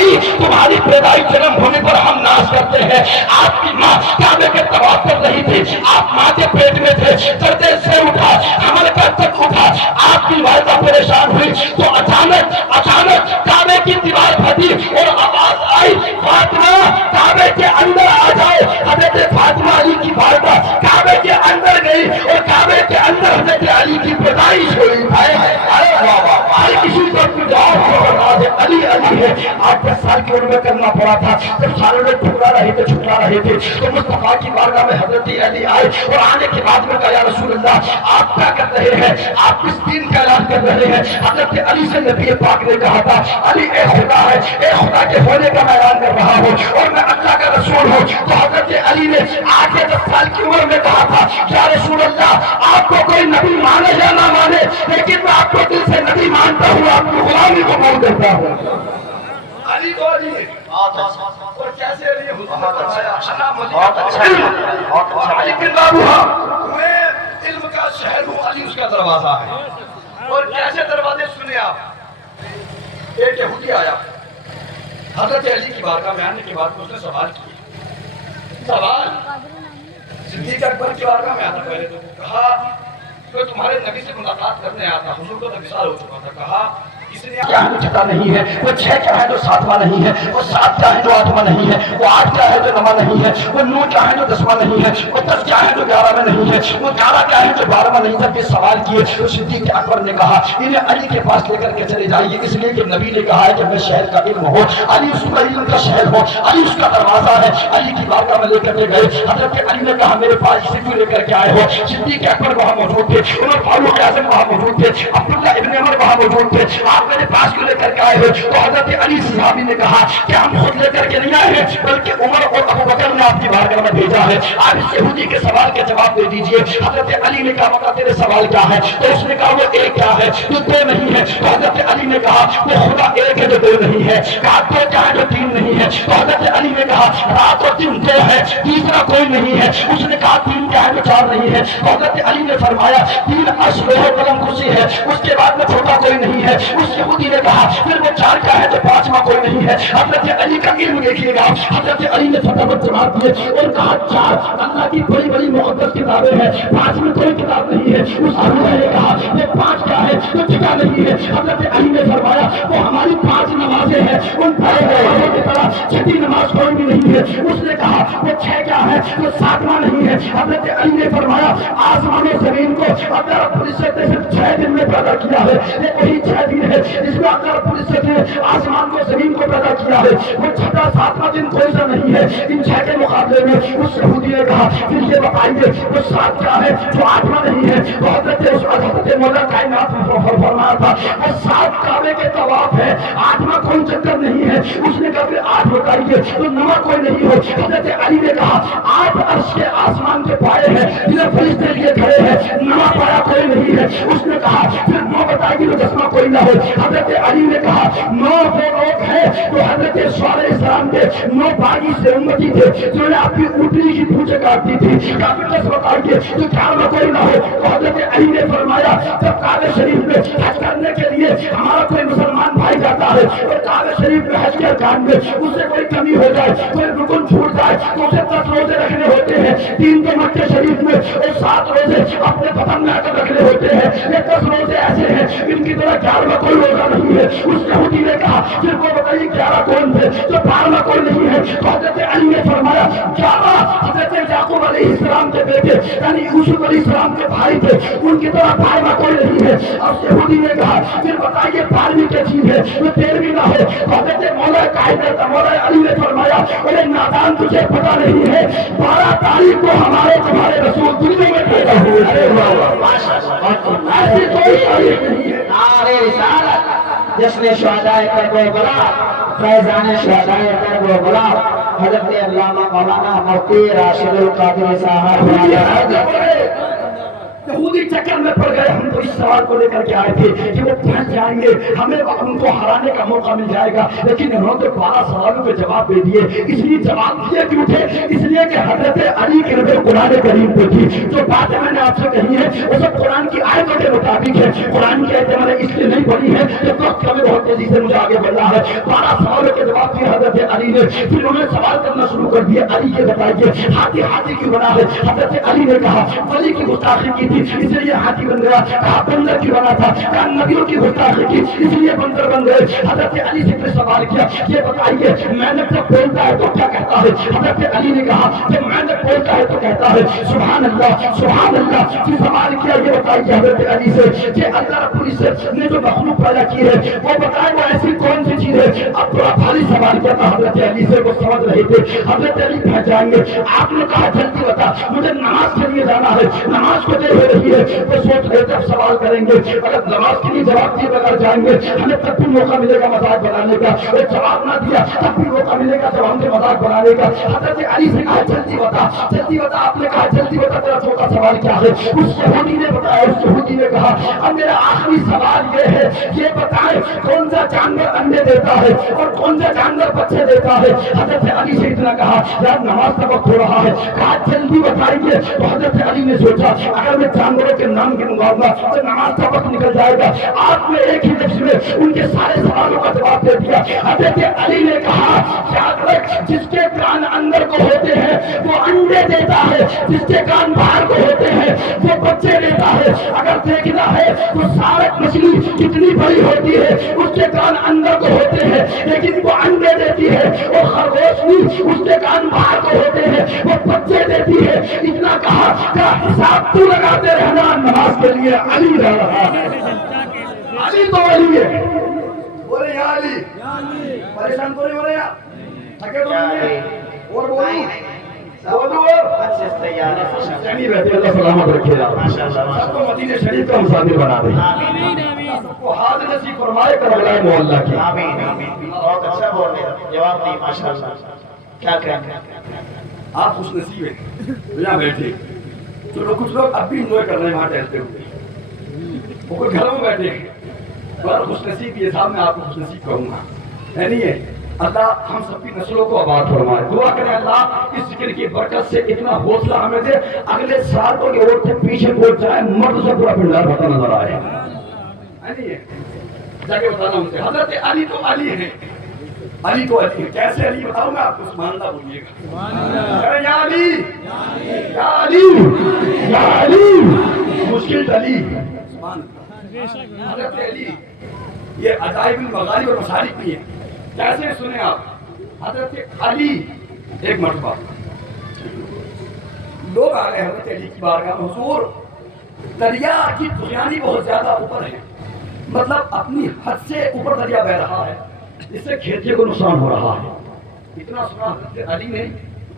علی تمہاری پیدائش جنم بھومی پر ہم ناز کرتے ہیں. آپ کی ماں کعبے کے طواف پر نہیں تھی, آپ ماں کے پیٹ میں تھے, چردے سے اٹھا, حمل کا تک اٹھا, آپ کی والدہ پریشان ہوئی تو اچانک کعبے کی دیوار پھٹی اور آواز آئی فاطمہ کعبے کے اندر آ جاؤ. حضرت فاطمہ علی کی والدہ کعبے کے اندر گئی اور کعبے کے اندر حضرت علی کی پیدائش ہوئی. ہر کسی کو علی علی ہے. 8-10 سال کی عمر میں کرنا پڑا تھا جب سارے لوگ ٹھکرا رہے تھے تو مصطفیٰ کی بارگاہ میں حضرت علی آئے اور آنے کے بعد میں کہا یا رسول اللہ آپ کیا کر رہے ہیں, آپ کس دین کا اعلان کر رہے ہیں. حضرت علی سے نبی پاک نے کہا تھا علی اے خدا ہے, اے خدا کے ہونے کا میں اعلان کر رہا ہوں اور میں اللہ کا رسول ہوں. تو حضرت علی نے 8-10 سال کی عمر میں کہا تھا یا رسول اللہ آپ کو کوئی نبی مانے یا نہ مانے لیکن میں آپ کو دل سے نبی مانتا ہوں, آپ کی غلامی کو قبول کرتا ہوں. علی کو علی اور کیسے علی علی بن بابوہا میں علم کا شہر ہوں, علی اس کا دروازہ ہے. اور کیسے دروازے سنے آپ. ایک یہودی آیا حضرت علی کی بارگاہ میں آنے کے بعد اس نے سوال کیا. سوال صدیق اکبر کی بارگاہ میں آتا پہلے تو کہا کہ تمہارے نبی سے ملاقات کرنے آتا, حضور کو تو وصال ہو چکا تھا. کہا اس نے کیا ہے جو چھٹا نہیں ہے, وہ 6 کیا ہے جو 7واں نہیں ہے, وہ 7 کیا ہے جو 8واں نہیں ہے, وہ 8 کیا ہے جو 9واں نہیں ہے, وہ 9 کیا ہے جو 10واں نہیں ہے, وہ 10 کیا ہے جو 11واں نہیں ہے, وہ 11 کیا ہے جو 12واں نہیں تھا. کہ سوال کیے تو صدیق اکبر نے کہا انہیں علی کے پاس لے کر کے چلے جائیے, اس لیے کہ نبی نے کہا ہے کہ میں شہر کا علم ہوں, علی اس کا علم کا شہر ہو, علی اس کا دروازہ ہے. علی کی بارگاہ میں لے کر کے گئے. حضرت علی نے کہا میرے پاس اسے کیوں لے کر کے آئے ہو. صدیق اکبر وہاں موجود تھے, عمر فاروق اعظم وہاں موجود تھے, عبداللہ ابن عمر وہاں موجود تھے. آپ میرے پاس کیوں لے کر کے آئے ہو. تو حضرت علی صحابی نے کہا کہ ہم خود لے کر کے نہیں آئے ہیں بلکہ عمر اور ابو بکر نے آپ کی بارگاہ میں بھیجا ہے, آپ اس یہودی کے سوال کے جواب دے دیجئے. حضرت علی نے کہا بتا تیرے سوال کیا ہے. تو اس نے کہا وہ ایک کیا ہے جو 2 نہیں ہے. تو حضرت علی نے کہا وہ خدا ایک ہے جو 2 نہیں ہے. کہا 2 کیا ہے جو 3 نہیں ہے. تو حضرت علی نے کہا رات اور دن 2 ہے, تیسرا کوئی نہیں ہے. اس نے کہا 3 کیا ہے جو 4 نہیں ہے. تو حضرت علی نے فرمایا 3 عرش لوح قلم کرسی ہے, اس کے بعد میں چھوٹا کوئی نہیں ہے. اس یہودی نے کہا پھر وہ 4 کیا ہے تو 5واں کوئی نہیں ہے. حضرت علی کا علم دیکھیے گا. حضرت علی نے فٹافٹ جواب دیے اور کہا 4 اللہ کی بڑی بڑی مقدس کتابیں ہیں, 5 میں کوئی کتاب نہیں ہے. اس یہودی نے کہا یہ 5 کیا ہے تو جگہ نہیں ہے. حضرت علی نے فرمایا وہ ہماری 5 نمازیں ہیں, ان 5 نمازوں کی طرح 6 نماز کوئی بھی نہیں ہے. اس نے کہا وہ 6 کیا ہے تو 7واں نہیں ہے. حضرت علی نے فرمایا آسمان و زمین کو اللہ رب العزت نے صرف 6 دن میں پیدا کیا ہے, یہ وہی 6 دن ہے جس میں اللہ رب العزت نے آسمان کو زمین کو پیدا کیا ہے. وہ 6واں 7واں دن کوئی سا نہیں ہے ان 6 کے مقابلے میں. اس یہودی نے کہا پھر یہ بتائیے وہ 7 کیا ہے جو 8واں نہیں ہے. تو حضرت مولا کائنات نے فرمایا تھا وہ 7 کعبے کے طواف ہے, 8واں کوئی چکر نہیں ہے. اس نے کہا پھر 8 بتائیے تو 9واں کوئی نہیں ہو. حضرت علی نے کہا 8 عرش کے آسمان کے پائے ہیں جنہیں فرشتے لیے کھڑے ہیں, 9واں پایا کوئی نہیں ہے. اس نے کہا پھر 9 بتائیے تو 10واں کوئی نہ ہو. حضرت علی نے کہا 9 وہ لوگ ہیں تو حضرت صالح السلام کے 9 باغی سے امتی تھے جو نے اپنی اونٹنی کی پوچھے کاٹتی تھی. کافی 10 بتائیے تو 4واں کوئی نہ ہو. تو حضرت علی نے فرمایا جب کعبہ شریف میں حج کرنے کے لیے ہمارا کوئی مسلمان بھائی جاتا ہے اور کعبہ شریف میں حج کے ارکان میں اس سے کوئی کمی ہو جائے, کوئی رکن چھوٹ جائے تو اسے 10 روزے رکھنے ہوتے ہیں. 3 تو مکہ شریف میں اور 7 روزے اپنے وطن میں آ کر رکھنے ہوتے ہیں. یہ 10 روزے ایسے ہیں ان کی طرح 11واں کوئی روزہ نہیں ہے. اس یہودی نے کہا پھر وہ بتائیے 11 کون تھے تو 12واں کوئی نہیں ہے. تو حضرت علی نے فرمایا 11 حضرت یعقوب علیہ السلام کے بیٹے یعنی یوسف علیہ السلام کے بھائی تھے, ان کی طرح 12واں کوئی نہیں ہے. اب یہودی نے کہا پھر بتائیے 12ویں کیا چیز ہے وہ 13ویں نہ ہو. حضرت مولا قائد مولا علی نے فرمایا ارے نادان تجھے پتا نہیں ہے 12 تاریخ کو ہمارے تمہارے رسول دنیا میں پیدا ہوئے. ایسی کوئی تاریخ نہیں ہے. نعرہ رسالت جس نے شہدائے کربلا فیضان شہدائے کربلا حضرت علامہ مولانا مفتی راشد القادری صاحب یہودی چکر میں پڑ گئے. ہم تو اس سوال کو لے کر کے آئے تھے کہ وہ پھنس جائیں گے, ہمیں ان کو ہرانے کا موقع مل جائے گا, لیکن انہوں نے 12 سوالوں کے جواب دے دیے. اس لیے جواب دیے کیوں تھے؟ اس لیے کہ حضرت علی کی نظر قرآن کریم پہ تھی. جو باتیں میں نے آپ سے کہی ہے وہ سب قرآن کی آیتوں کے مطابق ہے. قرآن کی آیتیں میں نے اس لیے نہیں پڑھی ہے کہ وقت ہمیں بہت تیزی سے مجھے آگے بڑھنا ہے. 12 سوالوں کے جواب دیے حضرت علی نے. پھر انہوں نے سوال کرنا شروع کر دیا, علی یہ بتائیے ہاتھی ہاتھی کیوں بنا ہے؟ حضرت علی نے کہا ولی کی گستاخی کی تھی اس لیے ہاتھی بن گیا. کہا بندر کیوں بنا تھا؟ کہا نبیوں کی گستاخی کی اس لیے بندر بن گئے. حضرت علی سے پھر سوال کیا یہ بتائیے میں نے جب بولتا ہے تو کیا کہتا ہے؟ حضرت علی نے کہا جب میں نے بولتا ہے تو کہتا ہے سبحان اللہ سبحان اللہ. پھر سوال کیا یہ بتائیے حضرت علی سے کہ اللہ رب العزت نے جو مخلوق پیدا کی ہے وہ بتائے وہ ایسی کون سی چیز ہے؟ اب بڑا بھاری سوال کیا تھا حضرت علی سے, وہ سمجھ رہے تھے. حضرت علی پھنس جائیں گے. آپ نے کہا جلدی بتا مجھے نماز کے لیے جانا ہے, نماز کو دیر ہو رہی ہے. وہ سوچ رہے تھے اب سوال کریں گے, اگر نماز کے لیے جواب دیے بغیر جائیں گے ہمیں تب بھی موقع ملے گا مذاق بنانے کا. اور جواب نہ دیا تب بھی موقع ملے گا جب ہم سے مذاق بنانے کا. حضرت علی سے کہا جلدی بتا جلدی بتا. آپ نے کہا جلدی بتا تیرا چھوٹا سوال کیا ہے؟ اس یہودی نے بتایا. اس یہودی نے کہا اب میرا آخری سوال یہ ہے یہ بتائے کون سا جانور انڈے دیتا ہے اور کون سا جانور بچے دیتا ہے؟ حضرت علی سے اتنا کہا یار نماز کا وقت ہو رہا ہے. کہا جلدی بتائیے. تو حضرت علی نے سوچا اگر میں جانوروں کے نام گنواؤں گا تو نماز کا وقت نکل جائے گا. آپ نے ایک ہی لفظ میں ان کے سارے سوالوں کا جواب دے دیا. حضرت علی نے کہا یاد رکھ جس کے کان اندر کو ہوتے ہیں وہ انڈے دیتا ہے, جس کے کان باہر کو ہوتے ہیں وہ بچے دیتا ہے. اگر دیکھنا ہے تو سارک مچھلی کتنی بڑی ہوتی ہے اس کے کان اندر کو ہوتے ہیں لیکن وہ انڈے دیتی ہے, اور خرگوش بھی اس کے کان باہر کو ہوتے ہیں وہ بچے دیتی ہے. اتنا کہا کہ حساب تو لگاتے رہنا نماز کے لیے علی رہ رہا ہے. علی تو علی ہے. بولے یا علی. پریشان تو نہیں ہو رہے آپ؟ تھکے تو نہیں ہیں؟ اور بولو بولو یعنی بیٹھے اللہ سلامت رکھے آپ سب کو مدینہ شریف کا مسافر بنا دے. سب کو حاضر نصیب فرمائے کربلا محلہ کی. بہت اچھا بول رہے ہیں, جواب دی ماشاءاللہ. کیا کہیں آپ خوش نصیب ہیں یہاں بیٹھے. تو لوگ کچھ لوگ اب بھی انجوائے کر رہے ہیں وہاں ٹہلتے ہوئے, وہ کوئی گھروں میں بیٹھے ہیں. بڑا خوش نصیب یہ صاحب میں آپ کو خوش نصیب کہوں گا ہے نہیں ہے. اللہ ہم سب کی نسلوں کو آباد فرمائے. دعا کریں اللہ اس ذکر کی برکت سے اتنا حوصلہ ہمیں دے اگلے سال کو کہ عورتیں پیچھے پہنچ جائیں مرد سے پورا پنڈار بھرتا نظر آئے. نہیں ہے جا کے بتانا ان سے حضرت علی تو علی ہے. علی تو علی ہے. کیسے علی بتاؤں گا آپ کو, سبحان اللہ بولیے گا. یا علی یا علی یا علی مشکل علی. سبحان اللہ. حضرت علی یہ عجائب المغارب اور مشارق بھی ہیں. کیسے سنیں آپ, حضرت علی ایک مرتبہ لوگ آ گئے حضرت علی کی بارگاہ میں. حضور دریا کی طغیانی بہت زیادہ اوپر ہے, مطلب اپنی حد سے اوپر دریا بہ رہا ہے, اس سے کھیتیوں کو نقصان ہو رہا ہے. اتنا سنا حضرت علی نے.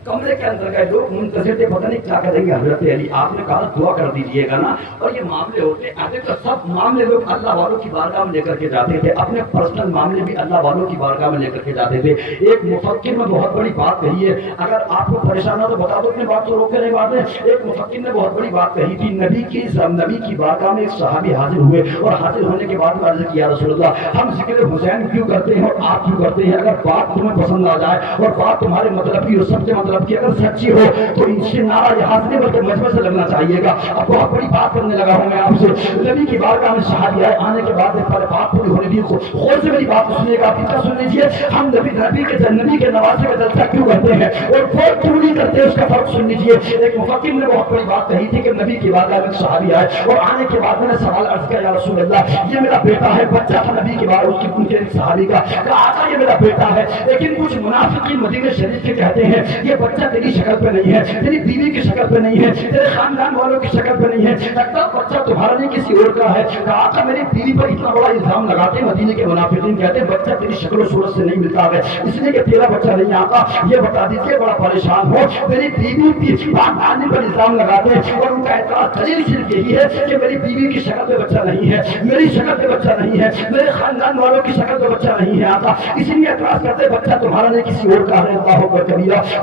کمرے کے اندر گئے لوگ منتظر تھے پتہ نہیں کیا کریں گے حضرت علی. آپ نے کہا دعا کر دیجیے گا نا. اور یہ معاملے ہوتے آتے تو سب معاملے لوگ اللہ والوں کی بارگاہ میں لے کر کے جاتے تھے, اپنے پرسنل معاملے بھی اللہ والوں کی بارگاہ میں لے کر کے جاتے تھے. ایک مفکر میں بہت بڑی بات کہی ہے, اگر آپ کو پریشان ہو تو بتا دو, اپنے بات کو روکے نہیں بات ہے. ایک مفکر نے بہت بڑی بات کہی تھی. نبی کی بارگاہ میں ایک صحابی حاضر ہوئے اور حاضر ہونے کے بعد عرض کیا رسول اللہ ہم ذکر حسین کیوں کرتے ہیں اور آپ کیوں کرتے ہیں؟ اگر بات تمہیں پسند آ جائے اور بات تمہارے مطلب کی اور سب کے مطلب کی اگر سچی ہو تو ان سے نعرہ یہاں سے بلکہ مجمع سے لگنا چاہیے گا. اب بہت بڑی بات کرنے لگا ہوں میں آپ سے. نبی کی بارگاہ میں صحابی آئے, آنے کے بعد پہلے بات پوری ہونے دی. غور سے میری بات سنیے گا, آپ اتنا سن لیجیے. ہم نبی کے نوازے کا جلسہ کیوں کرتے ہیں اور وہ کیوں نہیں کرتے اس کا فرق سن لیجیے. ایک مفکر نے بہت بڑی بات کہی تھی کہ نبی کی بارگاہ میں صحابی آئے اور آنے کے بعد میں نے سوال عرض کیا یا رسول اللہ یہ میرا بیٹا ہے. بچہ تھا نبی کی بار اس کی ان کے صحابی کا. کہا آقا یہ میرا بیٹا ہے, لیکن کچھ منافقین مدینہ شریف کے کہتے ہیں یہ بچہ تیری شکل پہ نہیں ہے, تیری بیوی کی شکل پہ نہیں ہے, تیرے خاندان والوں کی شکل پہ نہیں ہے, لگتا بچہ تمہارا نہیں کسی اور کا ہے. کہا آقا میری بیوی پر اتنا بڑا الزام لگاتے ہیں مدینے کے منافقین کہتے ہیں بچہ تیری شکل و صورت سے نہیں ملتا ہے اس لیے کہ تیرا بچہ نہیں. آقا یہ بتا دیجیے بڑا پریشان ہو, میری بیوی بھی بات آنے پر الزام لگاتے ہیں اور ان کا اعتراض دلیل صرف یہی ہے کہ میری بیوی کی شکل پہ بچہ نہیں ہے, میری شکل پہ بچہ نہیں ہے, میرے خاندان والوں کی شکل پہ بچہ نہیں ہے. آقا اسی لیے اعتراض کرتے بچہ تمہارا نہیں کسی اور کا ہے. اللہ اکبر کبیرہ.